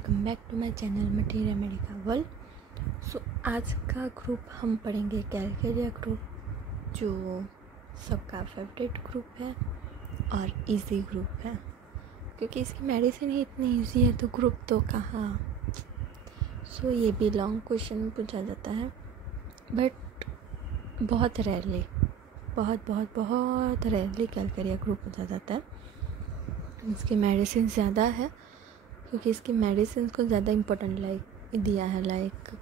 Welcome back to my channel मटी remedy का world. So आज का ग्रुप हम पढ़ेंगे कैलकेरिया ग्रुप, जो सबका फेवरेट ग्रुप है और इजी ग्रुप है, क्योंकि इसकी मेडिसिन ही इतनी इजी है तो ग्रुप तो कहाँ। सो ये भी लॉन्ग क्वेश्चन पूछा जाता है, बट बहुत रेयरली, बहुत रेयरली कैलकेरिया ग्रुप पूछा जाता है। इसकी मेडिसिन ज़्यादा है क्योंकि इसकी मेडिसिन को ज़्यादा इम्पोर्टेंट दिया है।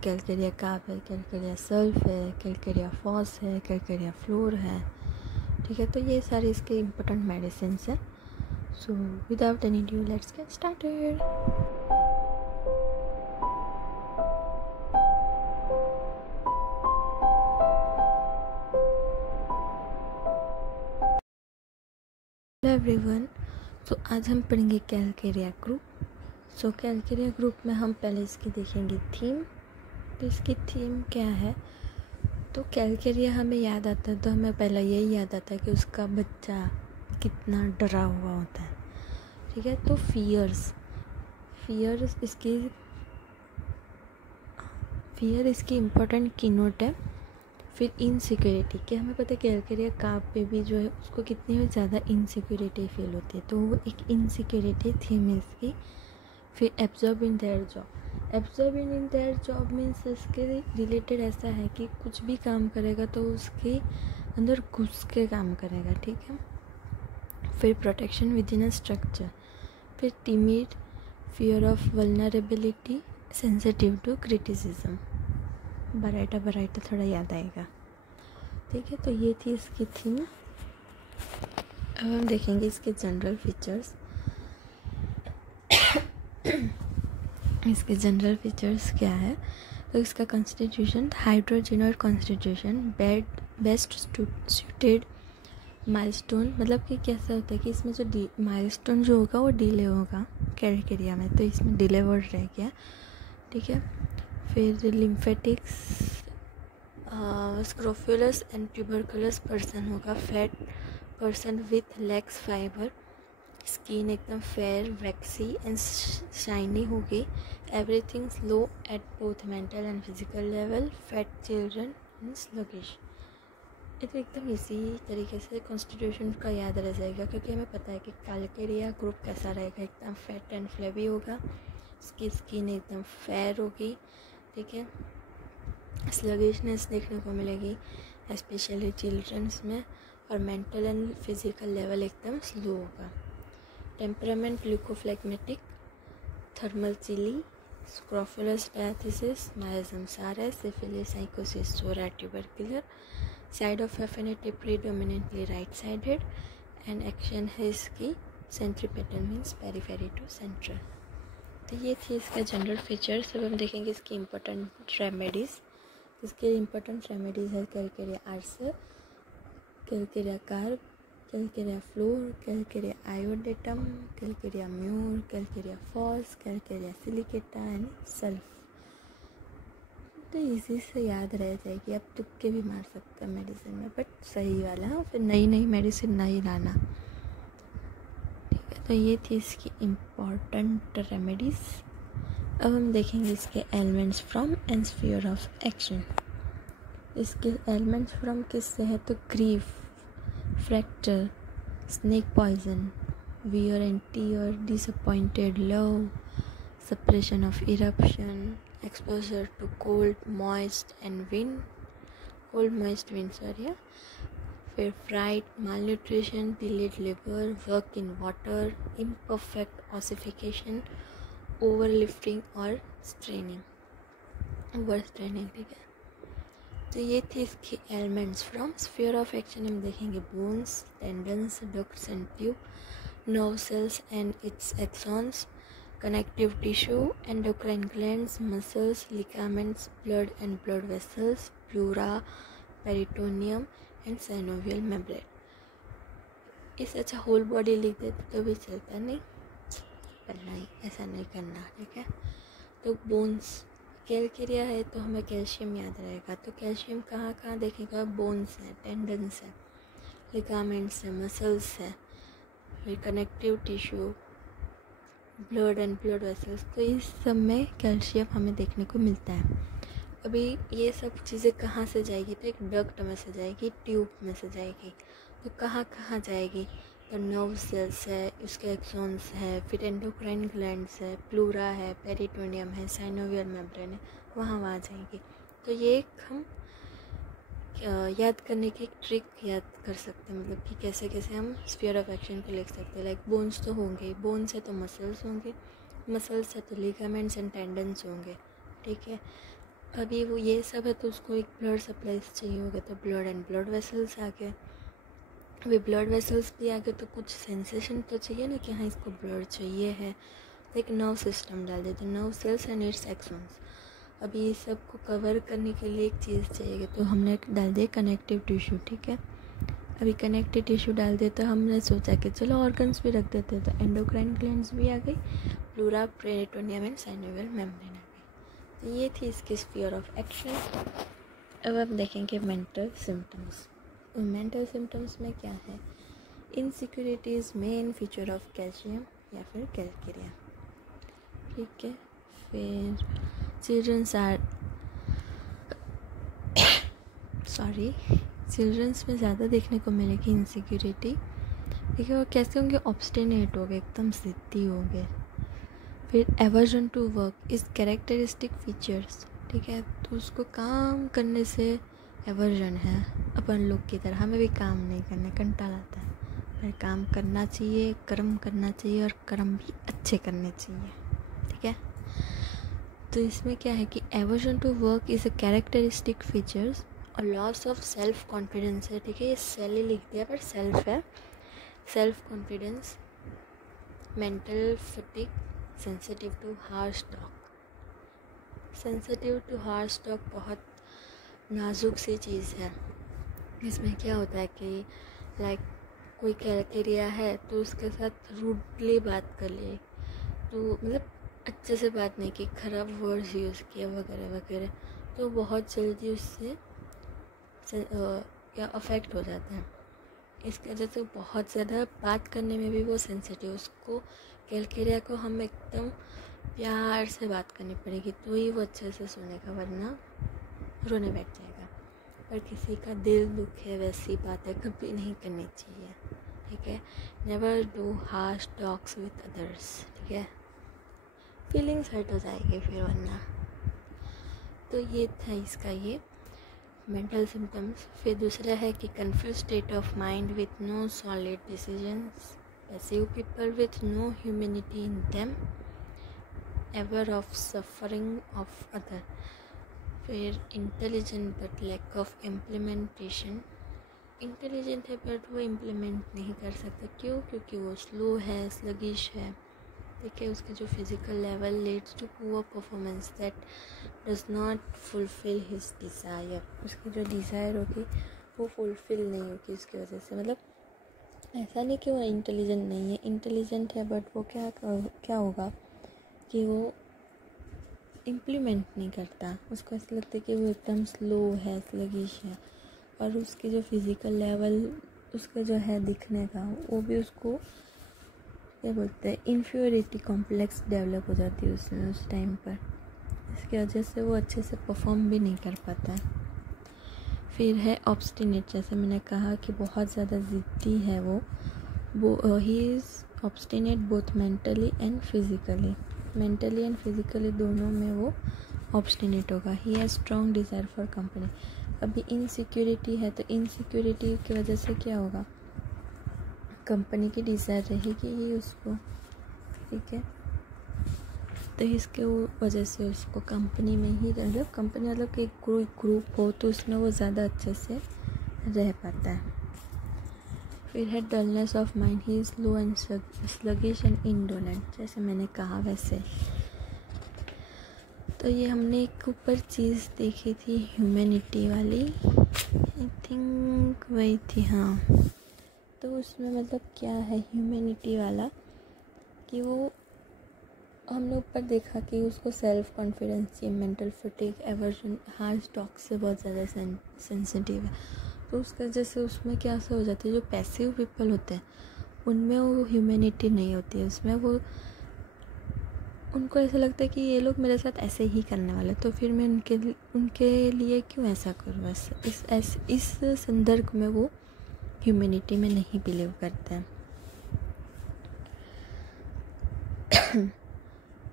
कैलकेरिया कार्ब है, कैलकेरिया सल्फ है, कैलकेरिया फॉस है, कैलकेरिया फ्लोर है। ठीक है, तो ये सारी इसके इम्पोर्टेंट मेडिसिन है। So without any due let's get started. Hello everyone, so आज हम पढ़ेंगे calcarea group. So calcarea group में हम पहले इसकी देखेंगे थीम। तो इसकी थीम क्या है, तो कैलकेरिया हमें याद आता है तो हमें पहला यही याद आता है कि उसका बच्चा कितना डरा हुआ होता है। ठीक है, तो फियर्स इसकी इम्पोर्टेंट कीनोट है। फिर इनसिक्योरिटी, कि हमें पता है कैलकेरिया कार्ब पे भी जो है उसको कितनी ज़्यादा इनसिक्योरिटी फील होती है, तो वो एक इनसिक्योरिटी थीम है इसकी। फिर absorb in their job means इसके रिलेटेड ऐसा है कि कुछ भी काम करेगा तो उसके अंदर घुस के काम करेगा। ठीक है, फिर protection within a structure. फिर timid, fear of vulnerability, sensitive to criticism. Baryta थोड़ा याद आएगा। ठीक है, तो ये थी इसकी थीम। अब हम देखेंगे इसके जनरल फीचर्स। इसके जनरल फीचर्स क्या है, तो इसका constitution hydrogenoid constitution, best suited milestone, मतलब कि कैसा होता है कि इसमें जो माइलस्टोन जो होगा वो डिले होगा कैलकेरिया में, तो इसमें डिले वर्ड रह गया। ठीक है, फिर लिम्फेटिक्स, स्क्रोफुलस एंड ट्यूबरकुलस पर्सन होगा, fat person with legs fibre, skin एकदम फेयर, वैक्सी एंड शाइनी होगी, everything low at both mental and physical level, fat children and sluggish. ये तो एकदम इसी तरीके से कॉन्स्टिट्यूशन का याद रह जाएगा, क्योंकि हमें पता है कि कैलकेरिया ग्रुप कैसा रहेगा, एकदम फैट एंड फ्लेवी होगा, इसकी स्किन एकदम फेयर होगी। ठीक है, स्लगिशनेस देखने को मिलेगी स्पेशली चिल्ड्रंस में, और मेंटल एंड फिजिकल लेवल एकदम स्लो होगा। Temperament leucophlegmatic, thermal chilly, scrofulous diathesis, miasm सारस, syphilis, sycosis, psora, tubercular, side of affinity predominantly right sided, and action है इसकी centripetal means periphery to central. तो ये थी इसका जनरल फीचर्स। अब हम देखेंगे इसकी इम्पोर्टेंट रेमेडीज़। इसके इम्पोर्टेंट रेमेडीज़ है calcarea ars, calcarea carb, calcarea fluor, calcarea iodatum, calcarea mur, calcarea phos, calcarea silicata and sulph. तो इसी से याद रह जाएगी, आप तुक्के भी मार सकते हैं मेडिसिन में, बट सही वाला, फिर नई मेडिसिन नहीं लाना। ठीक है, तो ये थी इसकी इम्पोर्टेंट रेमेडीज़। अब हम देखेंगे इसके elements from and sphere of action. इसके एलिमेंट्स फ्रॉम किससे है, तो grief, fracture, snake poison, wear and tear, disappointed love, suppression of eruption, exposure to cold moist wind, फिर fright, malnutrition, delayed liver, work in water, imperfect ossification, overlifting और over straining. ठीक है, तो ये थे इसके elements from sphere of action. हम देखेंगे bones, tendons, ducts and tube, nerve cells and its axons, connective tissue, endocrine glands, muscles, ligaments, blood and blood vessels, pleura, peritoneum and synovial membrane. इसे अच्छा होल बॉडी लिख देते तो भी चलता, नहीं पर नहीं, ऐसा नहीं करना। ठीक है, तो बोन्स, कैलकेरिया है तो हमें कैल्शियम याद रहेगा, तो कैल्शियम कहाँ कहाँ देखेगा, बोन्स है, टेंडन्स है, लिगामेंट्स है, मसल्स है, फिर connective tissue, blood and blood vessels, तो इस सब में कैल्शियम हमें देखने को मिलता है। अभी ये सब चीज़ें कहाँ से जाएगी, तो एक डक्ट में से जाएगी, ट्यूब में से जाएगी। तो कहाँ कहाँ जाएगी, तो नर्व सेल्स है, उसके एक्सॉन्स है, फिर एंडोक्राइन ग्लैंड्स है, प्लूरा है, पेरिटोनियम है, साइनोवियल मेम्ब्रेन है, वहाँ जाएगी। तो ये एक हम याद करने की एक ट्रिक याद कर सकते हैं, मतलब कि कैसे कैसे हम स्फीयर ऑफ एक्शन को लिख सकते हैं। लाइक बोन्स तो होंगे, बोन्स है तो मसल्स होंगे, मसल्स है तो लिगामेंट्स एंड टेंडन्स होंगे, ठीक है। अभी वो ये सब है तो उसको एक ब्लड सप्लाई चाहिए होगा, तो ब्लड एंड ब्लड वेसल्स आ गए। अभी ब्लड वेसल्स भी आ गए तो कुछ सेंसेशन तो चाहिए ना कि हाँ इसको ब्लड चाहिए है, तो एक नर्व सिस्टम डाल देते, nerve cells and its axons. अभी ये सब को कवर करने के लिए एक चीज़ चाहिए, तो हमने डाल दिया कनेक्टिव टिश्यू, ठीक है। अभी कनेक्टिव टिश्यू डाल दिया तो हमने सोचा कि चलो ऑर्गन्स भी रख देते, तो एंडोक्राइन ग्लैंड्स भी आ गई, pleura, peritoneum and synovial membrane आ गई। तो ये थी इसकी स्फीयर ऑफ एक्शन। अब आप देखेंगे मेंटल सिम्टम्स। मेंटल सिम्टम्स में क्या है, insecurity is main feature of calcium या फिर कैलकेरिया, ठीक है। फिर चिल्ड्रंस में ज़्यादा देखने को मिलेगी इनसिक्योरिटी, ठीक है। और कैसे होंगे, ऑब्स्टिनेट हो गए, एकदम ज़िद्दी हो गए। फिर aversion to work is characteristic features, ठीक है। तो उसको काम करने से एवर्जन है, अपन लोग की तरह हमें भी काम नहीं करने कंटाल आता है, पर काम करना चाहिए, कर्म करना चाहिए और कर्म भी अच्छे करने चाहिए, ठीक है। तो इसमें क्या है कि aversion to work is a characteristic features और लॉस ऑफ सेल्फ कॉन्फिडेंस है, ठीक है। ये सेल ही लिख दिया पर सेल्फ है, self confidence, mental fatigue, sensitive too harsh talk. Sensitive too harsh talk बहुत नाजुक सी चीज़ है। इसमें क्या होता है कि लाइक कोई कैलकेरिया है तो उसके साथ रूडली बात कर ले, तो मतलब अच्छे से बात नहीं की, ख़राब वर्ड्स यूज़ किया वगैरह वगैरह, तो बहुत जल्दी उससे क्या अफेक्ट हो जाता है। इसकी वजह से बहुत ज़्यादा बात करने में भी वो सेंसिटिव, उसको कैलकेरिया को हम एकदम प्यार से बात करनी पड़ेगी तो ही वो अच्छे से सुनेगा, वरना रोने बैठ जाएगा। पर किसी का दिल दुखे वैसी बातें कभी नहीं करनी चाहिए, ठीक है। Never do harsh talks with others, ठीक है, फीलिंग्स हर्ट हो जाएगी फिर वरना। तो ये था इसका ये मेंटल सिम्टम्स। फिर दूसरा है कि confuse state of mind with no solid decisions, passive people with no humanity in them, ever of suffering of other. फिर intelligent but lack of implementation, intelligent है बट वो इम्प्लीमेंट नहीं कर सकता, क्यों, क्योंकि वो स्लो है, स्लगिश है, ठीक है। उसके जो physical level leads to poor performance that does not fulfil his desire, उसकी जो डिज़ायर होगी वो फुलफिल नहीं होगी उसकी वजह से। मतलब ऐसा नहीं कि वो इंटेलिजेंट नहीं है, इंटेलिजेंट है बट वो क्या होगा कि वो इम्प्लीमेंट नहीं करता, उसको ऐसा लगता है कि वो एकदम स्लो है, स्लगिश है, और उसकी जो फिज़िकल लेवल उसका जो है दिखने का वो भी उसको क्या बोलते हैं, इन्फीरियरिटी कॉम्प्लेक्स डेवलप हो जाती है उसमें उस टाइम पर, इसकी वजह से वो अच्छे से परफॉर्म भी नहीं कर पाता है। फिर है ऑब्स्टिनेट, जैसे मैंने कहा कि बहुत ज़्यादा ज़िद्दी है वो he is obstinate both mentally and physically, mentally and physically दोनों में वो ऑब्स्टिनेट होगा। He has strong desire for company. अभी इनसिक्योरिटी है तो इनसिक्योरिटी की वजह से क्या होगा, कंपनी की डिज़ायर रहेगी ही उसको, ठीक है। तो इसके वजह से उसको कंपनी में ही मतलब कंपनी मतलब कि ग्रुप हो तो उसमें वो ज़्यादा अच्छे से रह पाता है। फिर है dullness of mind, he is low and sluggish and indolent, जैसे मैंने कहा वैसे। तो ये हमने एक ऊपर चीज़ देखी थी ह्यूमैनिटी वाली, आई थिंक वही थी, हाँ। तो उसमें मतलब क्या है ह्यूमैनिटी वाला कि वो हमने ऊपर देखा कि उसको सेल्फ कॉन्फिडेंस, ये mental fatigue, aversion, harsh talk से बहुत ज़्यादा सेंसिटिव है। तो उसका जैसे उसमें क्या से हो जाती है, जो पैसिव पीपल होते हैं उनमें वो ह्यूमैनिटी नहीं होती है, उसमें वो उनको ऐसा लगता है कि ये लोग मेरे साथ ऐसे ही करने वाले, तो फिर मैं उनके लिए क्यों ऐसा करूँ। इस संदर्भ में वो ह्यूमैनिटी में नहीं बिलीव करते हैं।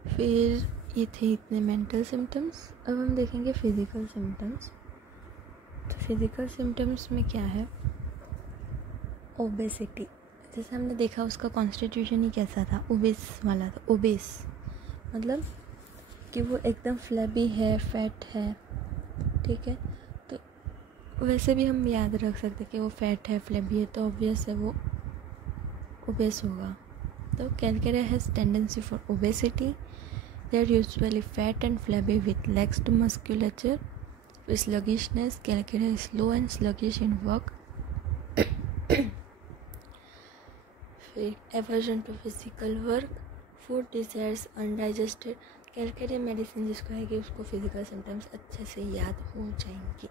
फिर ये थे इतने मेंटल सिम्टम्स। अब हम देखेंगे फिज़िकल सिम्टम्स। तो फिज़िकल सिम्टम्स में क्या है, ओबेसिटी। जैसे हमने देखा उसका कॉन्स्टिट्यूशन ही कैसा था, ओबेस वाला था। ओबेस मतलब कि वो एकदम फ्लैबी है, फैट है, ठीक है। तो वैसे भी हम याद रख सकते हैं कि वो फैट है, फ्लैबी है, तो ऑब्वियस है वो ओबेस होगा। तो Calcarea has tendency for obesity. They are usually fat and flabby with lax musculature. With sluggishness, calcarea is slow and sluggish in work. Aversion to physical work, food desires, undigested. Calcarea medicine जिसको आएगी उसको physical symptoms अच्छे से याद हो जाएंगी,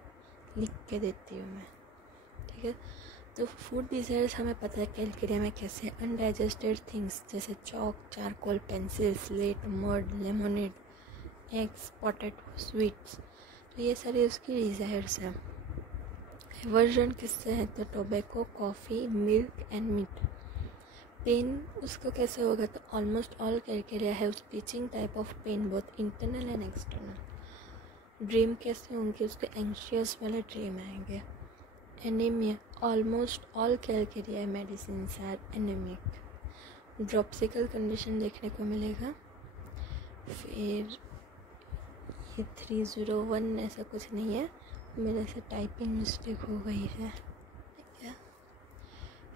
लिख के देती हूँ मैं, ठीक है। तो फूड डिज़ायर्स हमें पता है कैलकेरिया में कैसे, अनडाइजेस्टेड थिंग्स जैसे chalk, charcoal, pencil, slate, mud, lemonade, eggs, potato, sweets, तो ये सारी उसकी डिज़ायर्स हैं। एवर्जन किससे है, तो tobacco, coffee, milk and meat. Pain उसको कैसे होगा, तो ऑलमोस्ट ऑल कैलकेरिया है teaching type of pain, both internal and external. Dream कैसे होंगे, उसके एंशियस वाले ड्रीम आएंगे। Anaemia, almost all calcarea medicines are anaemic. Dropsical condition देखने को मिलेगा। फिर ये 301 ऐसा कुछ नहीं है, मेरे से टाइपिंग मिस्टेक हो गई है, ठीक है।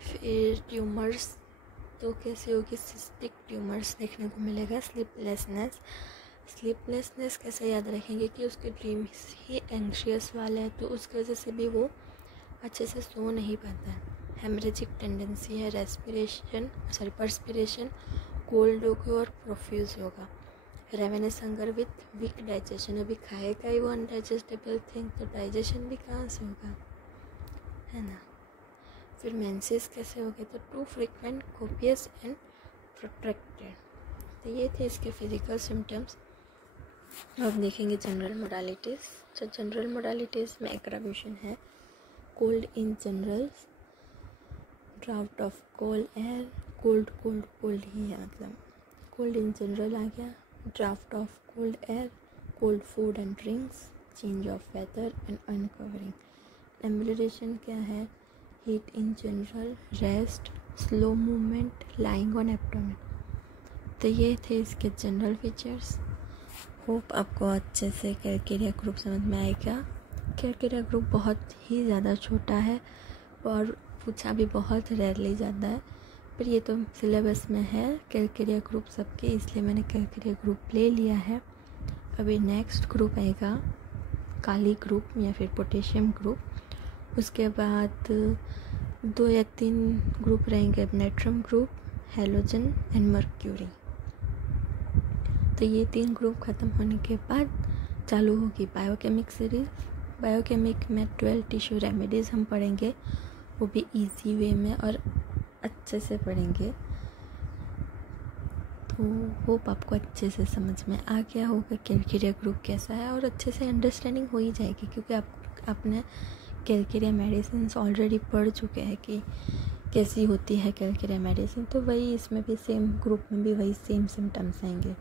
फिर ट्यूमर्स तो कैसे होगी, सिस्टिक ट्यूमर्स देखने को मिलेगा। स्लीपलेसनेस कैसे याद रखेंगे कि उसके ड्रीम्स ही एंग्शियस वाले हैं, तो उसकी वजह से भी वो अच्छे से सो नहीं पाता है। हेमरेजिक टेंडेंसी है, पर्सपिरेशन, कोल्ड होगा और प्रोफ्यूज होगा। Ravenous hunger with weak digestion, अभी खाएगा ही वो अनडाइजेस्टेबल थिंग, तो डाइजेशन भी कहाँ से होगा, है ना। फिर मेंसेस कैसे हो गए, तो too frequent, copious and protracted. तो ये थे इसके फिजिकल सिम्टम्स। अब देखेंगे जनरल मोडालिटीज़। तो जनरल मोडालिटीज़ में एग्रावेशन है, cold in general, draught of cold air, cold ही है, मतलब कोल्ड इन जनरल आ गया, draught of cold air, cold food and drinks, change of weather and uncovering. Ambulation क्या है, heat in general, rest, slow movement, lying on abdomen. तो ये थे इसके जनरल फीचर्स। होप आपको अच्छे से कैलकेरिया ग्रुप समझ में आएगा। कैलकेरिया ग्रुप बहुत ही ज़्यादा छोटा है और पूछा भी बहुत रेयरली जाता है, पर ये तो सिलेबस में है कैलकेरिया ग्रुप सबके, इसलिए मैंने कैलकेरिया ग्रुप ले लिया है। अभी नेक्स्ट ग्रुप आएगा काली ग्रुप या फिर पोटेशियम ग्रुप। उसके बाद 2 या 3 ग्रुप रहेंगे, natrum group, halogen and mercury. तो ये 3 ग्रुप ख़त्म होने के बाद चालू होगी बायोकेमिक सीरीज़। बायोकेमिक में 12 टिश्यू रेमेडीज़ हम पढ़ेंगे, वो भी इजी वे में और अच्छे से पढ़ेंगे। तो होप आपको अच्छे से समझ में आ गया होगा कैलकेरिया ग्रुप कैसा है, और अच्छे से अंडरस्टैंडिंग हो ही जाएगी क्योंकि आपने कैलकेरिया मेडिसिन ऑलरेडी पढ़ चुके हैं कि कैसी होती है कैलकेरिया मेडिसिन। तो वही इसमें भी सेम ग्रुप में भी वही सेम सिम्टम्स आएंगे,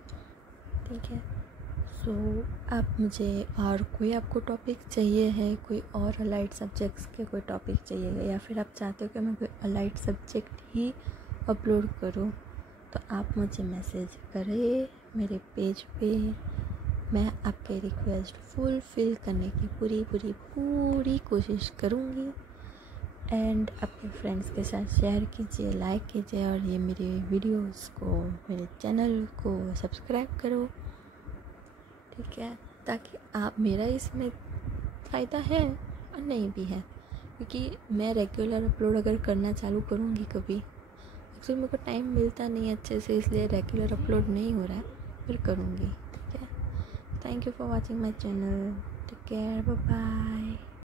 ठीक है। सो आप मुझे और कोई आपको टॉपिक चाहिए है, कोई और अलाइड सब्जेक्ट्स के कोई टॉपिक चाहिए, या फिर आप चाहते हो कि मैं कोई अलाइड सब्जेक्ट ही अपलोड करूं, तो आप मुझे मैसेज करें मेरे पेज पे। मैं आपके रिक्वेस्ट फुलफिल करने की पूरी कोशिश करूँगी। एंड अपने फ्रेंड्स के साथ शेयर कीजिए, लाइक कीजिए, और ये मेरे वीडियोस को, मेरे चैनल को सब्सक्राइब करो, ठीक है, ताकि आप मेरा इसमें फ़ायदा है और नहीं भी है, क्योंकि मैं रेगुलर अपलोड अगर करना चालू करूँगी कभी, एक्चुअली मेरे को टाइम मिलता नहीं है अच्छे से, इसलिए रेगुलर अपलोड नहीं हो रहा है, फिर करूँगी, ठीक है। Thank you for watching my channel, take care, bye bye.